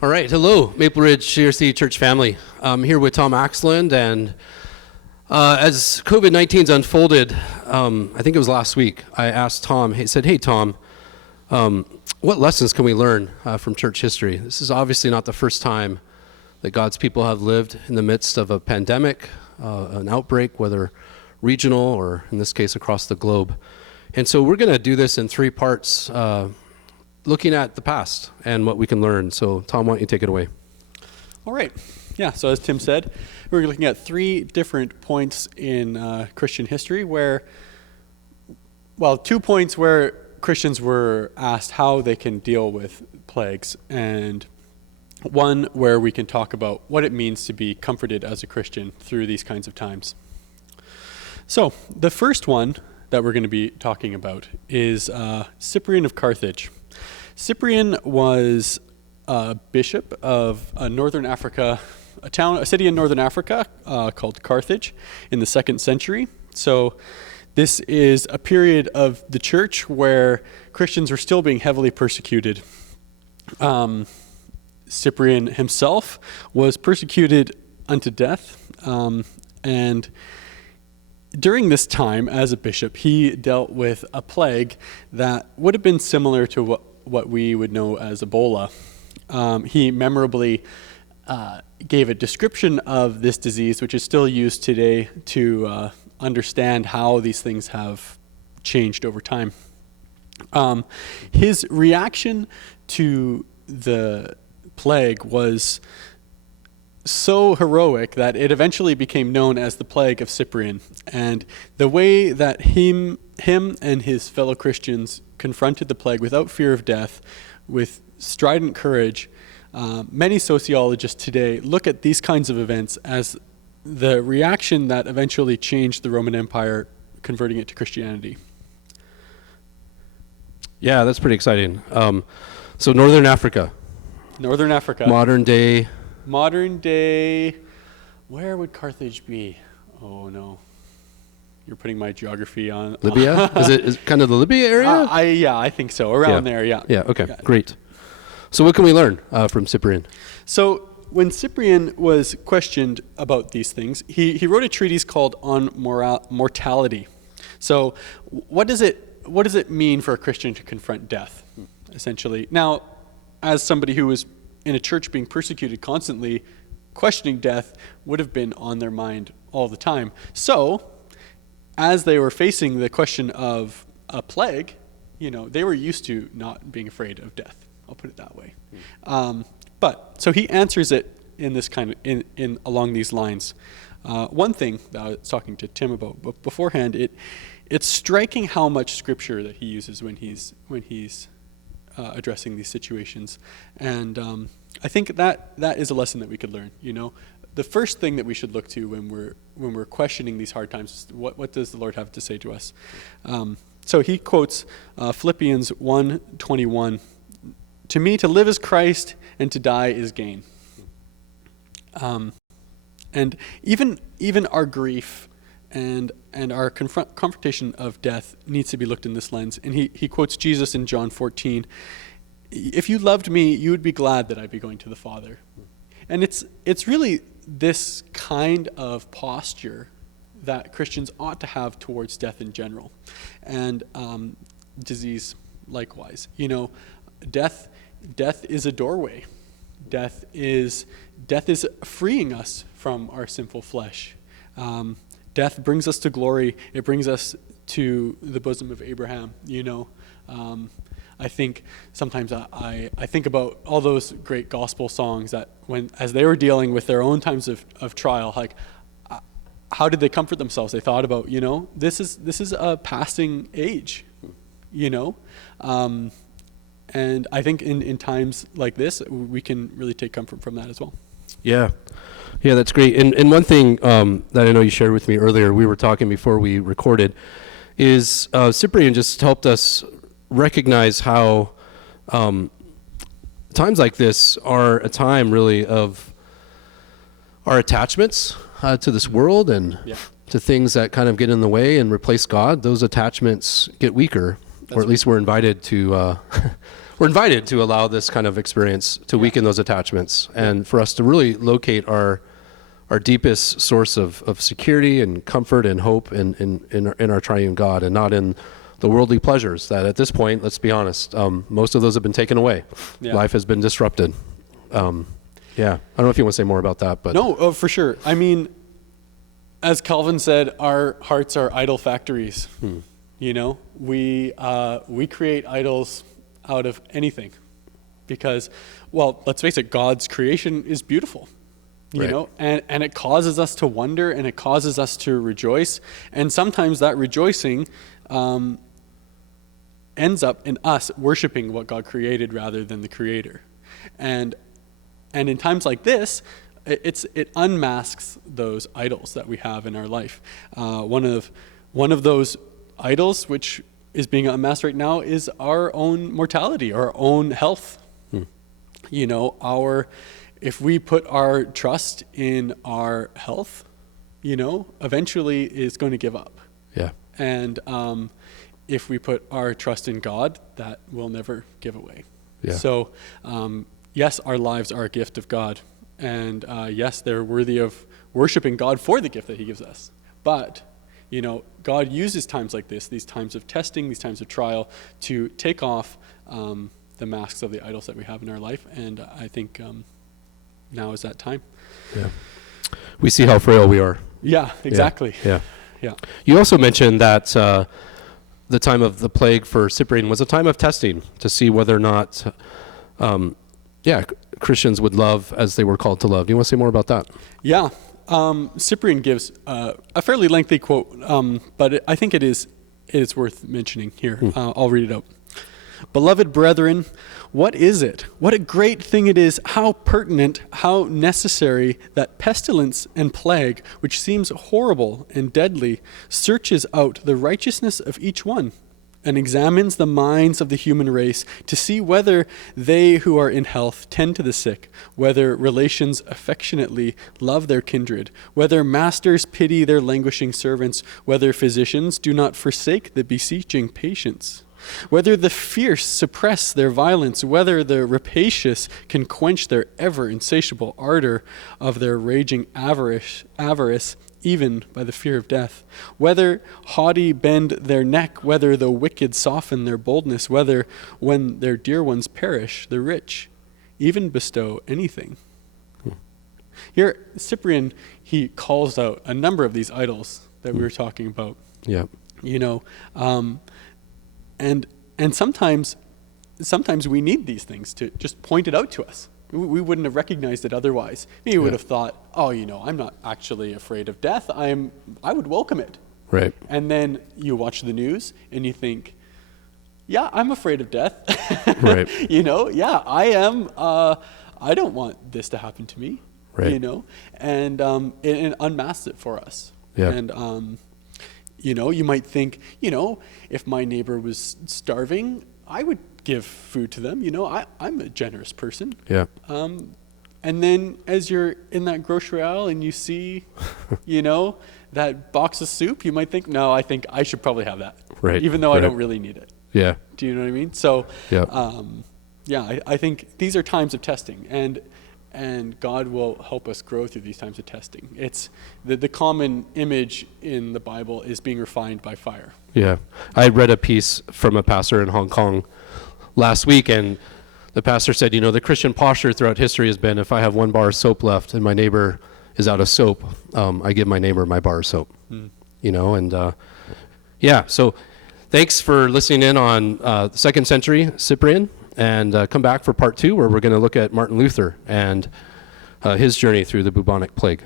All right, hello, Maple Ridge CRC Church family. I'm here with Tomas Axeland, and as COVID-19's unfolded, I think it was last week, I asked Tom, he said, hey Tom, what lessons can we learn from church history? This is obviously not the first time that God's people have lived in the midst of a pandemic, an outbreak, whether regional or in this case across the globe. And so we're going to do this in three parts, looking at the past and what we can learn. So Tom, why don't you take it away? All right. Yeah, so as Tim said, we're looking at three different points in Christian history 2 points where Christians were asked how they can deal with plagues, and one where we can talk about what it means to be comforted as a Christian through these kinds of times. So the first one that we're going to be talking about is Cyprian of Carthage. Cyprian was a bishop of northern Africa, a city in northern Africa called Carthage in the 2nd century. So this is a period of the church where Christians were still being heavily persecuted. Cyprian himself was persecuted unto death, and during this time as a bishop, he dealt with a plague that would have been similar to what we would know as Ebola. He memorably gave a description of this disease, which is still used today to understand how these things have changed over time. His reaction to the plague was so heroic that it eventually became known as the Plague of Cyprian. And the way that him and his fellow Christians confronted the plague without fear of death, with strident courage, many sociologists today look at these kinds of events as the reaction that eventually changed the Roman Empire, converting it to Christianity. Yeah, that's pretty exciting. So Northern Africa. Modern day, where would Carthage be? Oh no, you're putting my geography on. Libya? Is it kind of the Libya area? I think so, around there, yeah. Yeah, okay, great. So what can we learn from Cyprian? So when Cyprian was questioned about these things, he wrote a treatise called On Mortality. So what does it mean for a Christian to confront death, essentially? Now, as somebody who was in a church being persecuted constantly, questioning death would have been on their mind all the time. So, as they were facing the question of a plague, they were used to not being afraid of death. I'll put it that way. So he answers it in this kind of in along these lines. One thing that I was talking to Tim about beforehand, it's striking how much scripture that he uses when he's addressing these situations, and I think that is a lesson that we could learn. The first thing that we should look to when we're questioning these hard times is what does the Lord have to say to us? So he quotes Philippians 1:21. To me, to live is Christ, and to die is gain. And even our grief and our confrontation of death needs to be looked in this lens. And he quotes Jesus in John 14. If you loved me, you would be glad that I'd be going to the Father. And it's really this kind of posture that Christians ought to have towards death in general, and disease likewise. Death is a doorway. Death is freeing us from our sinful flesh. Death brings us to glory. It brings us to the bosom of Abraham. I think sometimes I think about all those great gospel songs that as they were dealing with their own times of trial, like how did they comfort themselves? They thought about, this is a passing age, and I think in times like this, we can really take comfort from that as well. Yeah, that's great. And one thing that I know you shared with me earlier, we were talking before we recorded, is Cyprian just helped us recognize how times like this are a time really of our attachments to this world and to things that kind of get in the way and replace God. Those attachments get weaker, or at least we're invited to we're invited to allow this kind of experience to weaken those attachments, and for us to really locate our deepest source of security and comfort and hope in our triune God, and not in the worldly pleasures that at this point, let's be honest, most of those have been taken away. Yeah. Life has been disrupted. Yeah, I don't know if you want to say more about that, but No, for sure. I mean, as Calvin said, our hearts are idol factories. You know, we create idols out of anything because, well, let's face it, God's creation is beautiful. You know, and it causes us to wonder, and it causes us to rejoice. And sometimes that rejoicing ends up in us worshiping what God created rather than the Creator. And in times like this, it unmasks those idols that we have in our life. One of those idols, which is being unmasked right now, is our own mortality, our own health. You know, if we put our trust in our health, you know, eventually it's going to give up. yeah, And if we put our trust in God, that will never give away. Yeah. So, yes, our lives are a gift of God. And yes, they're worthy of worshiping God for the gift that he gives us. But, you know, God uses times like this, these times of testing, these times of trial, to take off the masks of the idols that we have in our life. And I think now is that time. yeah. We see how frail we are. Yeah, exactly. Yeah. Yeah. You also mentioned that the time of the plague for Cyprian was a time of testing to see whether or not, Christians would love as they were called to love. Do you want to say more about that? Yeah. Cyprian gives a fairly lengthy quote, but I think it is worth mentioning here. I'll read it out. Beloved brethren, what is it? What a great thing it is, how pertinent, how necessary that pestilence and plague, which seems horrible and deadly, searches out the righteousness of each one, and examines the minds of the human race to see whether they who are in health tend to the sick, whether relations affectionately love their kindred, whether masters pity their languishing servants, whether physicians do not forsake the beseeching patients, whether the fierce suppress their violence, whether the rapacious can quench their ever insatiable ardor of their raging avarice even by the fear of death, whether haughty bend their neck, whether the wicked soften their boldness, whether when their dear ones perish, the rich even bestow anything. Here, Cyprian, he calls out a number of these idols that we were talking about. Yeah. You know, and sometimes we need these things to just point it out to us. We wouldn't have recognized it otherwise. We would have thought, oh, you know, I'm not actually afraid of death. I would welcome it. Right. And then you watch the news and you think, yeah, I'm afraid of death. Right. You know, yeah, I am. I don't want this to happen to me. Right. You know, and it unmasks it for us. Yeah. And you know, you might think, you know, if my neighbor was starving, I would give food to them. You know, I'm a generous person. Yeah. And then as you're in that grocery aisle and you see, you know, that box of soup, you might think, no, I think I should probably have that. Right. Even though I don't really need it. Yeah. Do you know what I mean? So, Yeah. I think these are times of testing, and God will help us grow through these times of testing. It's the common image in the Bible is being refined by fire. Yeah. I read a piece from a pastor in Hong Kong last week, and the pastor said, you know, the Christian posture throughout history has been, if I have one bar of soap left and my neighbor is out of soap, I give my neighbor my bar of soap. You know, and so thanks for listening in on the 2nd century Cyprian, and come back for part 2, where we're going to look at Martin Luther and his journey through the bubonic plague.